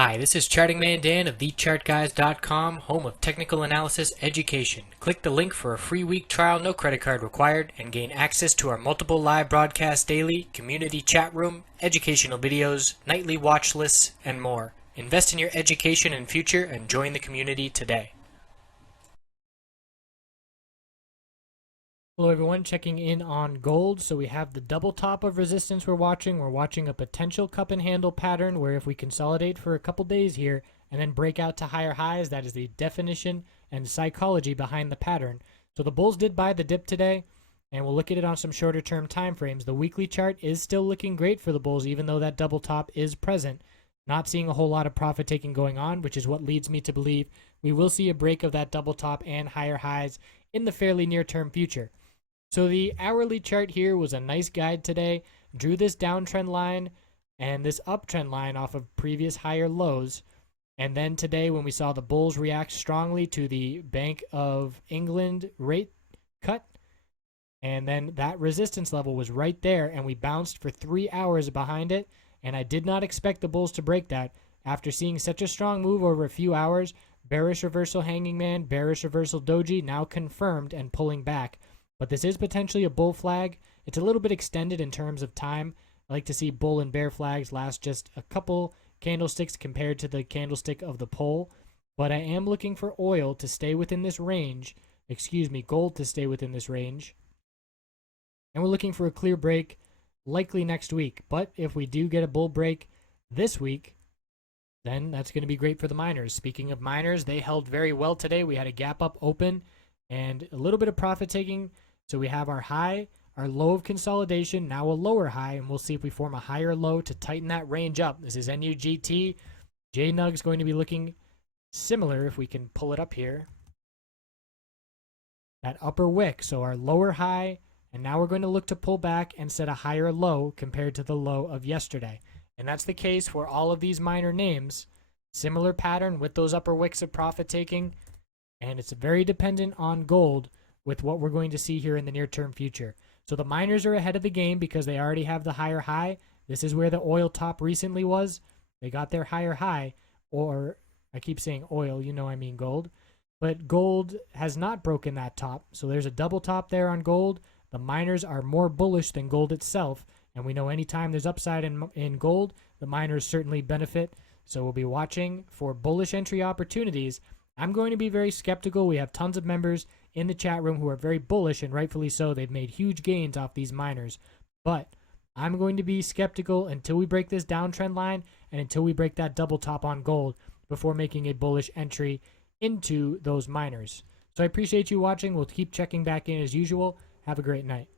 Hi, this is Charting Man Dan of TheChartGuys.com, home of technical analysis education. Click the link for a free week trial, no credit card required, and gain access to our multiple live broadcasts daily, community chat room, educational videos, nightly watch lists, and more. Invest in your education and future and join the community today. Hello everyone, checking in on gold. So we have the double top of resistance we're watching. We're watching a potential cup and handle pattern where if we consolidate for a couple days here and then break out to higher highs, that is the definition and psychology behind the pattern. So the bulls did buy the dip today, and we'll look at it on some shorter term time frames. The weekly chart is still looking great for the bulls, even though that double top is present. Not seeing a whole lot of profit taking going on, which is what leads me to believe we will see a break of that double top and higher highs in the fairly near term future. So the hourly chart here was a nice guide today. Drew this downtrend line and this uptrend line off of previous higher lows. And then today when we saw the bulls react strongly to the Bank of England rate cut, and then that resistance level was right there and we bounced for 3 hours behind it. And I did not expect the bulls to break that. After seeing such a strong move over a few hours, bearish reversal hanging man, bearish reversal doji, now confirmed and pulling back. But this is potentially a bull flag. It's a little bit extended in terms of time. I like to see bull and bear flags last just a couple candlesticks compared to the candlestick of the pole. But I am looking for oil to stay within this range. Gold to stay within this range. And we're looking for a clear break likely next week. But if we do get a bull break this week, then that's going to be great for the miners. Speaking of miners, they held very well today. We had a gap up open and a little bit of profit taking. So we have our high, our low of consolidation, now a lower high, and we'll see if we form a higher low to tighten that range up. This is NUGT. JNUG's going to be looking similar if we can pull it up here. That upper wick, so our lower high, and now we're going to look to pull back and set a higher low compared to the low of yesterday. And that's the case for all of these minor names. Similar pattern with those upper wicks of profit taking, and it's very dependent on gold with what we're going to see here in the near-term future. So the miners are ahead of the game because they already have the higher high. This is where the oil top recently was. They got their higher high, or I keep saying oil, you know I mean gold. But gold has not broken that top, so there's a double top there on gold. The miners are more bullish than gold itself, and we know anytime there's upside in gold, the miners certainly benefit. So we'll be watching for bullish entry opportunities. I'm going to be very skeptical. We have tons of members in the chat room who are very bullish, and rightfully so. They've made huge gains off these miners. But I'm going to be skeptical until we break this downtrend line and until we break that double top on gold before making a bullish entry into those miners. So I appreciate you watching. We'll keep checking back in as usual. Have a great night.